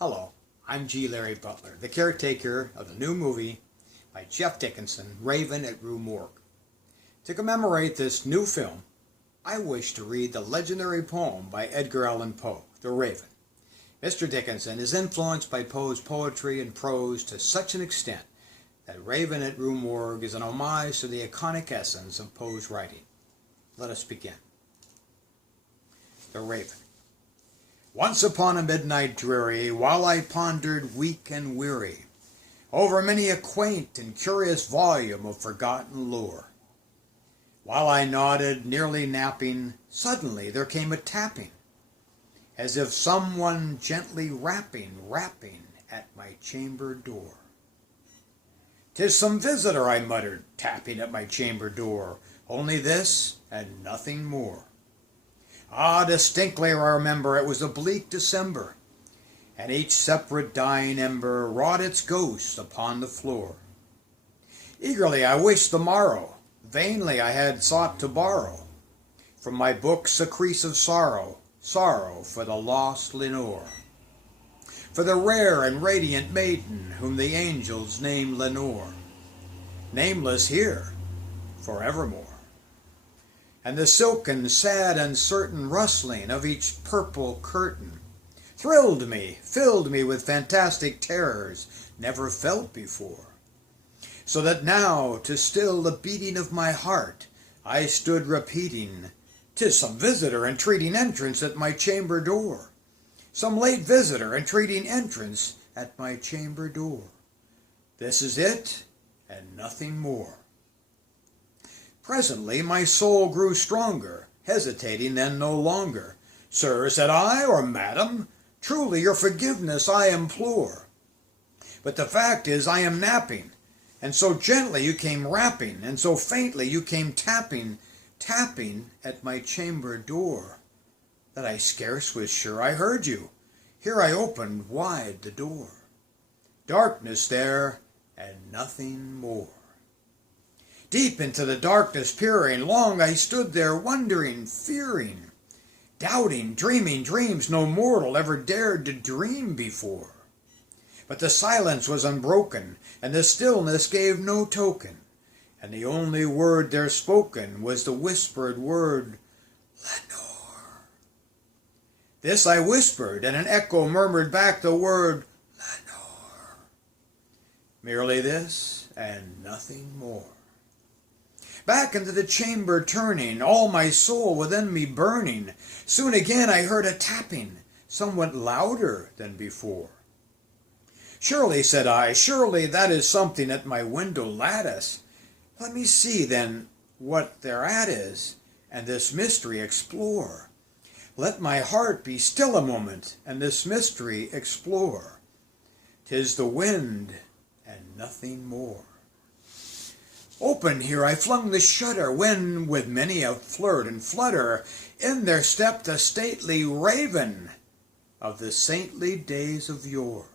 Hello, I'm G. Larry Butler, the caretaker of the new movie by Jeff Dickinson, Raven at Rue Morgue. To commemorate this new film, I wish to read the legendary poem by Edgar Allan Poe, The Raven. Mr. Dickinson is influenced by Poe's poetry and prose to such an extent that Raven at Rue Morgue is an homage to the iconic essence of Poe's writing. Let us begin. The Raven. Once upon a midnight dreary, while I pondered weak and weary over many a quaint and curious volume of forgotten lore, while I nodded, nearly napping, suddenly there came a tapping, as if someone gently rapping at my chamber door. "'Tis some visitor," I muttered, tapping at my chamber door, "only this and nothing more." Ah, distinctly I remember it was a bleak December, and each separate dying ember wrought its ghost upon the floor. Eagerly I wished the morrow, vainly I had sought to borrow from my books a crease of sorrow, sorrow for the lost Lenore, for the rare and radiant maiden whom the angels name Lenore, nameless here forevermore. And the silken, sad, uncertain rustling of each purple curtain thrilled me, filled me with fantastic terrors never felt before, so that now, to still the beating of my heart, I stood repeating, "'Tis some visitor entreating entrance at my chamber door, some late visitor entreating entrance at my chamber door. This is it, and nothing more." Presently my soul grew stronger, hesitating then no longer. "Sir," said I, "or madam, truly your forgiveness I implore. But the fact is I am napping, and so gently you came rapping, and so faintly you came tapping at my chamber door, that I scarce was sure I heard you. Here I opened wide the door. Darkness there, and nothing more. Deep into the darkness peering, long I stood there wondering, fearing, doubting, dreaming dreams no mortal ever dared to dream before. But the silence was unbroken, and the stillness gave no token, and the only word there spoken was the whispered word, "Lenore." This I whispered, and an echo murmured back the word, "Lenore." Merely this, and nothing more. Back into the chamber turning, all my soul within me burning, soon again I heard a tapping, somewhat louder than before. "Surely," said I, "surely that is something at my window lattice. Let me see, then, what thereat is, and this mystery explore. Let my heart be still a moment, and this mystery explore. 'Tis the wind, and nothing more." Open here I flung the shutter, when, with many a flirt and flutter, in there stepped a stately raven of the saintly days of yore.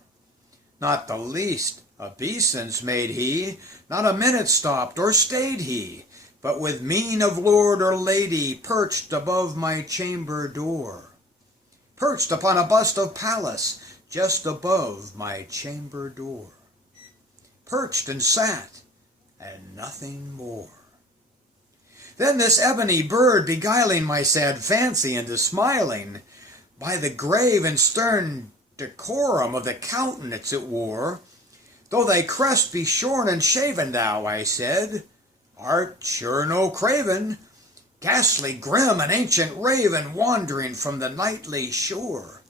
Not the least obeisance made he, not a minute stopped or stayed he, but with mien of lord or lady perched above my chamber door, perched upon a bust of Pallas just above my chamber door, perched and sat, and nothing more. Then this ebony bird, beguiling my sad fancy into smiling, by the grave and stern decorum of the countenance it wore, "Though thy crest be shorn and shaven, thou," I said, "art sure no craven, ghastly, grim, an ancient raven wandering from the nightly shore.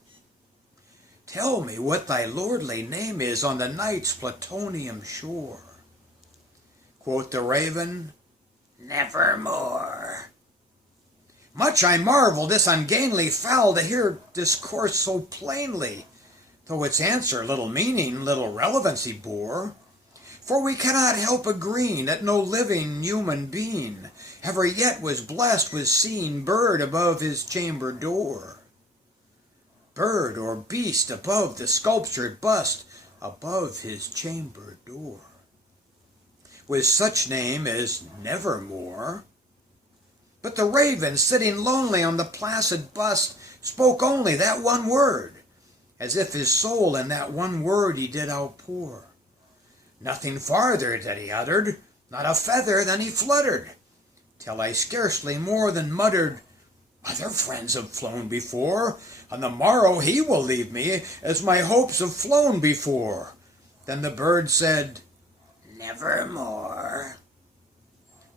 Tell me what thy lordly name is on the night's Plutonian shore." Quoth the raven, "Nevermore." Much I marveled this ungainly fowl to hear discourse so plainly, though its answer little meaning, little relevancy bore. For we cannot help agreeing that no living human being ever yet was blessed with seeing bird above his chamber door, bird or beast above the sculptured bust above his chamber door, with such name as Nevermore. But the raven, sitting lonely on the placid bust, spoke only that one word, as if his soul in that one word he did outpour. Nothing farther that he uttered, not a feather than he fluttered, till I scarcely more than muttered, "Other friends have flown before, on the morrow he will leave me, as my hopes have flown before." Then the bird said, "Nevermore."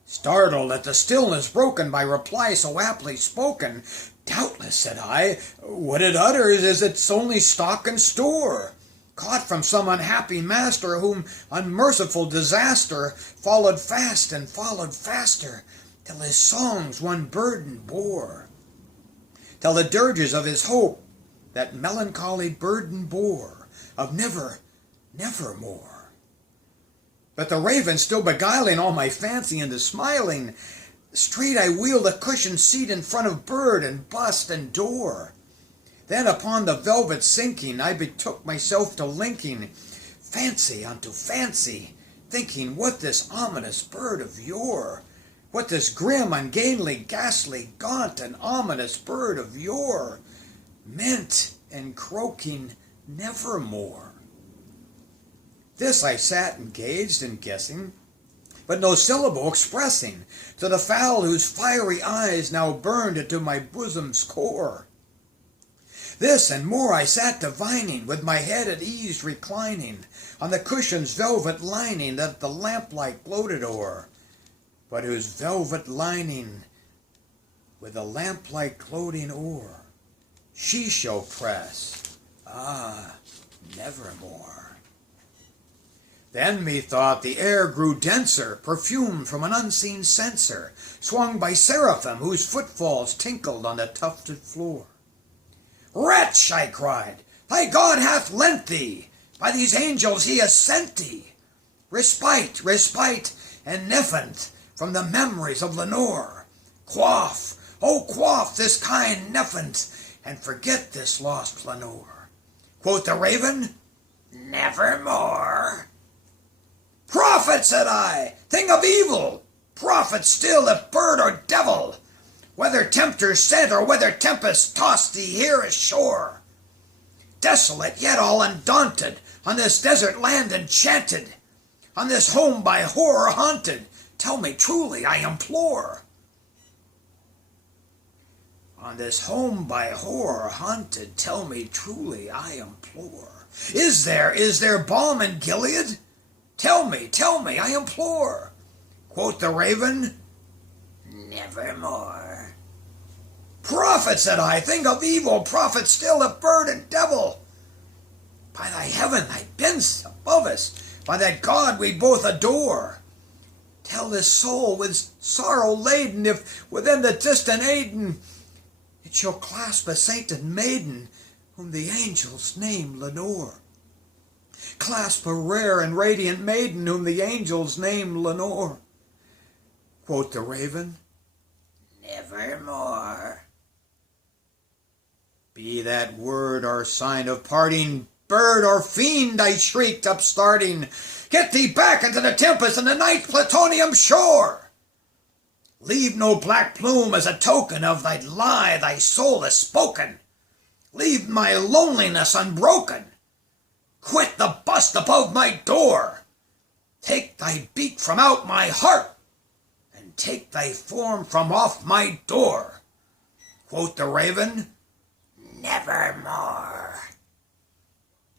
Startled at the stillness broken by reply so aptly spoken, "Doubtless," said I, "what it utters is its only stock and store, caught from some unhappy master, whom unmerciful disaster followed fast and followed faster, till his songs one burden bore, till the dirges of his hope that melancholy burden bore, of never, nevermore." But the raven still beguiling all my fancy into smiling, straight I wheeled a cushioned seat in front of bird and bust and door. Then upon the velvet sinking, I betook myself to linking fancy unto fancy, thinking what this ominous bird of yore, what this grim, ungainly, ghastly, gaunt, and ominous bird of yore meant in croaking nevermore. This I sat engaged in guessing, but no syllable expressing, to the fowl whose fiery eyes now burned into my bosom's core. This and more I sat divining, with my head at ease reclining on the cushion's velvet lining that the lamplight gloated o'er, but whose velvet lining, with the lamplight gloating o'er, she shall press, nevermore. Then methought the air grew denser, perfumed from an unseen censer, swung by seraphim whose footfalls tinkled on the tufted floor. "Wretch," I cried, "thy God hath lent thee, by these angels he has sent thee, respite, respite, and nepenthe from the memories of Lenore. Quaff, oh quaff this kind nepenthe, and forget this lost Lenore." Quoth the raven, "Nevermore." "Prophet," said I, "thing of evil, prophet still, if bird or devil, whether tempters sent or whether tempests tossed thee here ashore, desolate yet all undaunted, on this desert land enchanted, on this home by horror haunted, tell me truly, I implore. On this home by horror haunted, tell me truly, I implore. Is there balm in Gilead? Tell me, I implore." Quoth the raven, "Nevermore." "Prophet," said I, "thing of evil, prophet still, if bird and devil, by thy heaven, thy bends above us, by that God we both adore, tell this soul with sorrow laden, if within the distant Aidenn it shall clasp a sainted maiden, whom the angels name Lenore. Clasp a rare and radiant maiden, whom the angels name Lenore." Quoth the raven, "Nevermore." "Be that word our sign of parting, bird or fiend," I shrieked, upstarting, "get thee back into the tempest and the night's plutonium shore. Leave no black plume as a token of thy lie thy soul has spoken. Leave my loneliness unbroken. Quit the bust above my door. Take thy beak from out my heart, and take thy form from off my door." Quoth the raven, "Nevermore."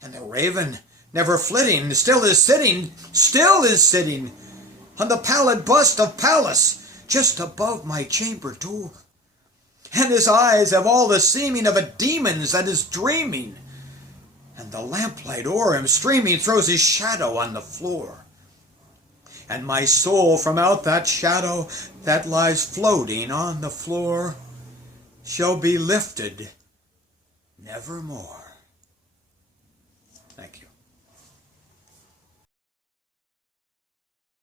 And the raven, never flitting, still is sitting on the pallid bust of Pallas, just above my chamber door. And his eyes have all the seeming of a demon's that is dreaming, and the lamplight o'er him streaming throws his shadow on the floor. And my soul from out that shadow that lies floating on the floor shall be lifted nevermore. Thank you.